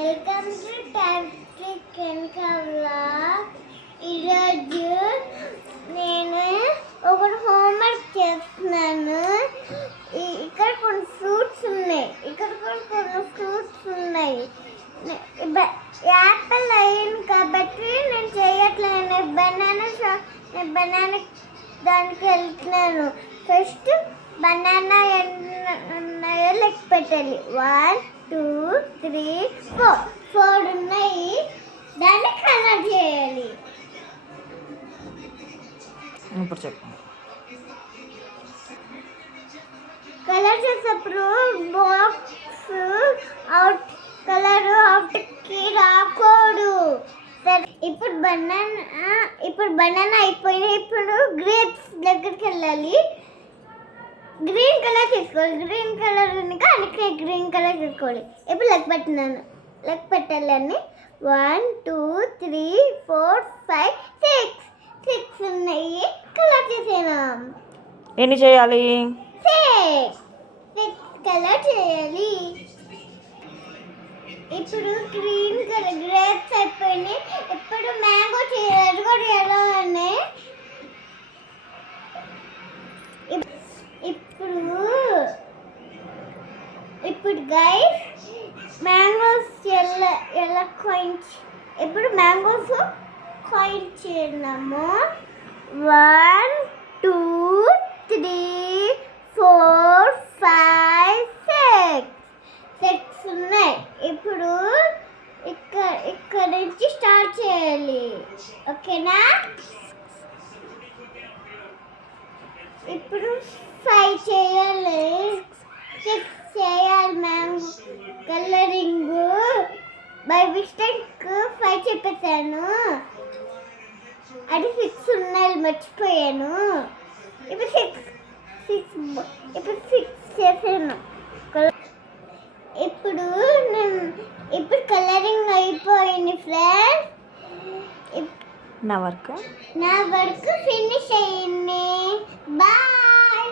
Welcome to tactic vlog. ఈరోజు నేను ఒక హోంవర్క్ చేస్తున్నాను. ఇక్కడ కొన్ని ఫ్రూట్స్ ఉన్నాయి. యాపిల్ అయ్యింది కాబట్టి నేను చేయట్లేదు. బనానా దానికి వెళ్తున్నాను. ఫస్ట్ బనానా ఉన్నాయో లెక్క పెట్టాలి. 1 2 3 4 ఉన్నాయి. దాన్ని కలర్ చేయాలి. ఇప్పుడు చెప్పు. కలర్ చేసేటప్పుడు బాక్స్ కలర్ అవుట్కి రాకూడదు. సరే, ఇప్పుడు బనానా అయిపోయినాయి. ఇప్పుడు గ్రేప్స్ దగ్గరికి వెళ్ళాలి. గ్రీన్ కలర్ తీసుకోవాలి. గ్రీన్ కలర్ అందుకే గ్రీన్ కలర్ తీసుకోవాలి. ఇప్పుడు లెక్క పెట్టాలని 1 2 3 4 5 6 ఉన్నాయి. కలర్ చేసేనాం. ఎన్ని చేయాలి? 6 కలర్ చేయాలి. ఇప్పుడు గ్రీన్ కలర్ గ్రేప్స్ అయిపోయినాయి. ఇప్పుడు మ్యాంగో చేయాలి. కూడా ఎలా ఉన్నాయి. ఇప్పుడు గైస్ మ్యాంగోస్ ఎలా కాయిన్స్. ఇప్పుడు మ్యాంగోస్ కాయిన్ చేద్దాము. 1 2 3 4 5 6 ఉన్నాయి. ఇప్పుడు ఇక్కడ నుంచి స్టార్ట్ చేయాలి. ఓకేనా? ఇప్పుడు 5 చేయాలి. 6 చేయాలి. మ్యాంగో కలరింగ్ బై మిస్టేక్ 5 చెప్పేసాను. అది 6 ఉన్నాయి, మర్చిపోయాను. ఇప్పుడు 6 చేసాను. ఇప్పుడు కలరింగ్ అయిపోయింది ఫ్రెండ్స్. నా వర్క్ ఫినిష్ అయింది. బాయ్.